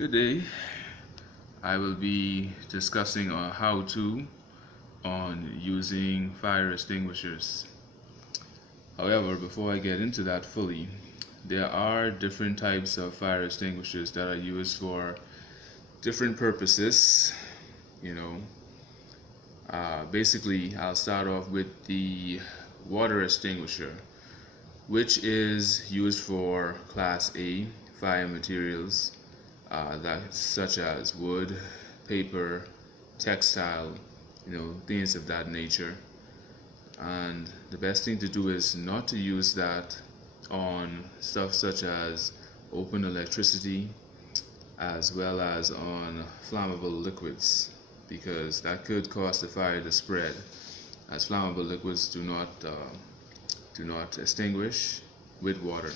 Good day. I will be discussing a how-to on using fire extinguishers. However, before I get into that fully, there are different types of fire extinguishers that are used for different purposes. Basically, I'll start off with the water extinguisher, which is used for Class A fire materials, such as wood, paper, textile, things of that nature. And the best thing to do is not to use that on stuff such as open electricity, as well as on flammable liquids, because that could cause the fire to spread, as flammable liquids do not extinguish with water.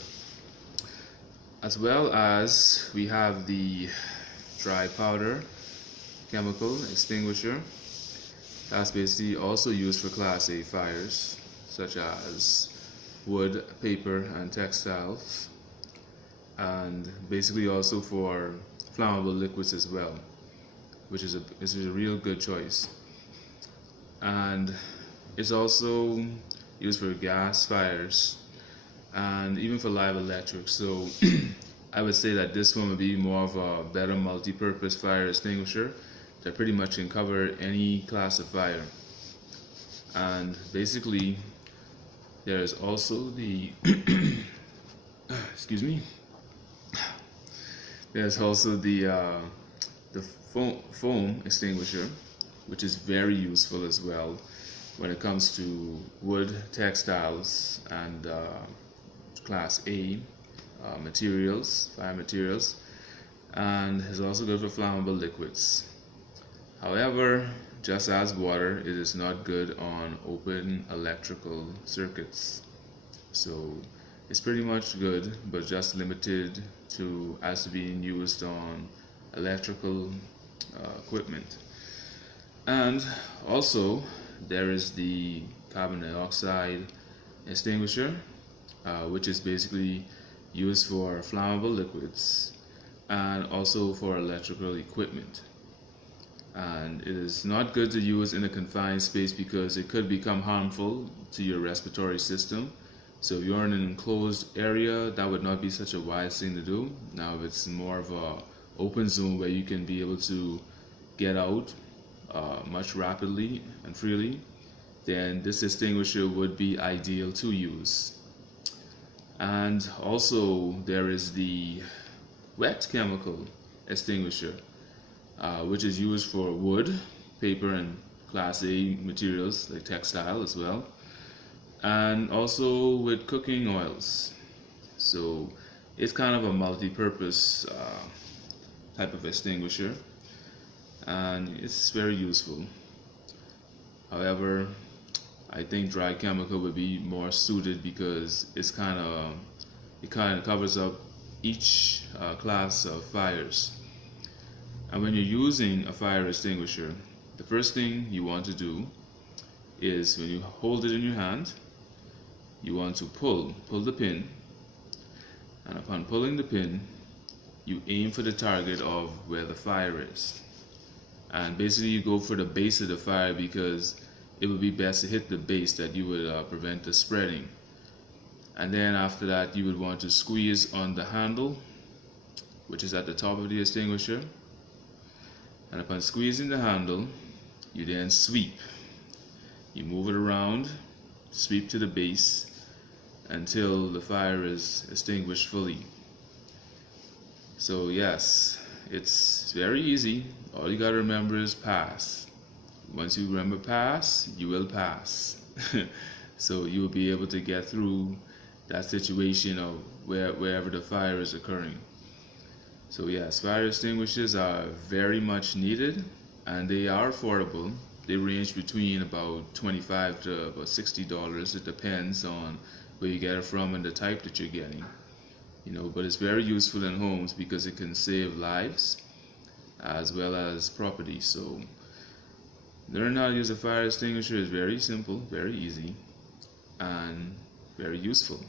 As well as we have the dry powder chemical extinguisher. That's basically also used for Class A fires, such as wood, paper, and textiles, and basically also for flammable liquids as well, which is a real good choice. And it's also used for gas fires and even for live electric. So I would say that this one would be more of a better multi-purpose fire extinguisher that pretty much can cover any class of fire. And basically, there's also the excuse me. There's also the foam extinguisher, which is very useful as well when it comes to wood, textiles, and Class A materials, fire materials, and is also good for flammable liquids. However, just as water, it is not good on open electrical circuits. So it's pretty much good, but just limited to as being used on electrical equipment. And also, there is the carbon dioxide extinguisher, which is basically used for flammable liquids and also for electrical equipment. And it is not good to use in a confined space because it could become harmful to your respiratory system. So if you're in an enclosed area, that would not be such a wise thing to do. Now, if it's more of a open zone where you can be able to get out much rapidly and freely, then this extinguisher would be ideal to use. And also there is the wet chemical extinguisher, which is used for wood, paper, and Class A materials like textile as well, and also with cooking oils. So it's kind of a multi-purpose type of extinguisher, and it's very useful. However, I think dry chemical would be more suited because it kind of covers up each class of fires. And when you're using a fire extinguisher, the first thing you want to do is, when you hold it in your hand, you want to pull the pin, and upon pulling the pin, you aim for the target of where the fire is. And basically you go for the base of the fire because it would be best to hit the base, that you would prevent the spreading. And then after that, you would want to squeeze on the handle, which is at the top of the extinguisher. And upon squeezing the handle, you then sweep. You move it around, sweep to the base until the fire is extinguished fully. So yes, it's very easy. All you gotta remember is pass. Once you remember pass, you will pass. So you will be able to get through that situation of wherever the fire is occurring. So yes, fire extinguishers are very much needed, and they are affordable. They range between about $25 to about $60. It depends on where you get it from and the type that you're getting. But it's very useful in homes because it can save lives as well as property. So learn how to use a fire extinguisher is very simple, very easy, and very useful.